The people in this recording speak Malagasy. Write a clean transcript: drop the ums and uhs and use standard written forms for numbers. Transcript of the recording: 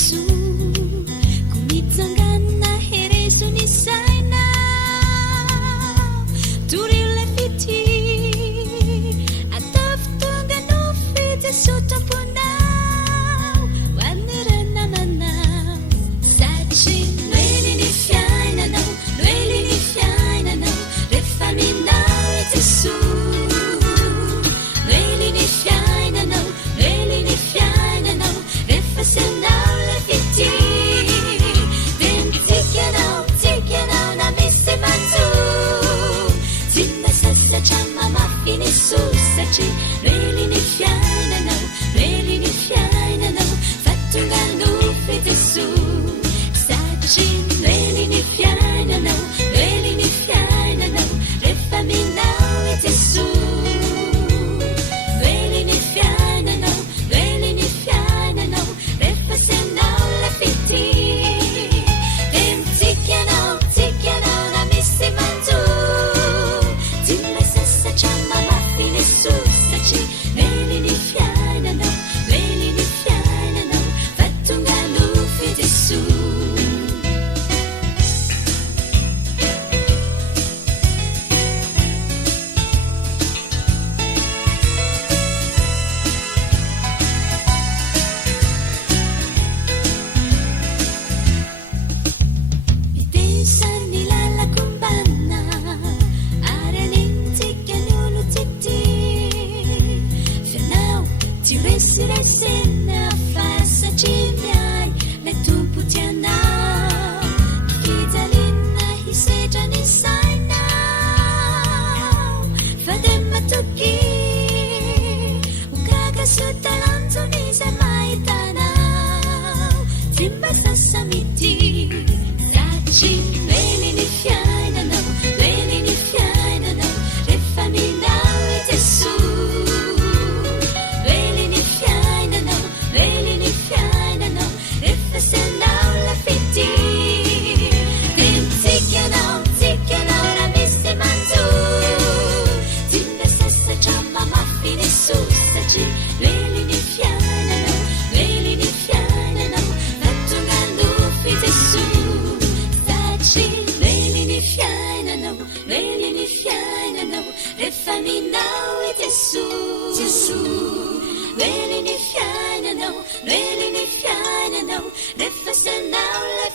Tesu kumitsangana herezo ny sainao torilo fity atao fotonga no fijesotamponao hoan'ny ranamanao satria noely ny fiainanao noely ny fiainanao rehefa minao i Jeso noely ny fiainanao noely ny fiainanao rehefa senao la fity de mitikanao na misy manjo tsy masasatra mamafy ny Jesosy satria noely ny fiainanao noely ny fiainanao fa tonga nofy Jeso satria noely ny fiainanao noely ny fiainanao rehefa minao i Jeso noely ny fiainanao noely ny fiainanao rehefa senao la fity de mitikanao na misy manjo tsy masasatra mamafy ny Jesosy satria noely ny fiainanao noely ny fiainanao fa tonga nofy Jeso Resena fasa cimiai le tumpu tianau Kitalina hiseja ni sainau Fademma tuki Ukaga sutalanzo ni zamaitanau Timba sasamiti Sachi noeli ni fiainanau noeli ni fiainanau Refaminau i Jesu Jesu, really ni fianano, really ni fianano, refa senao la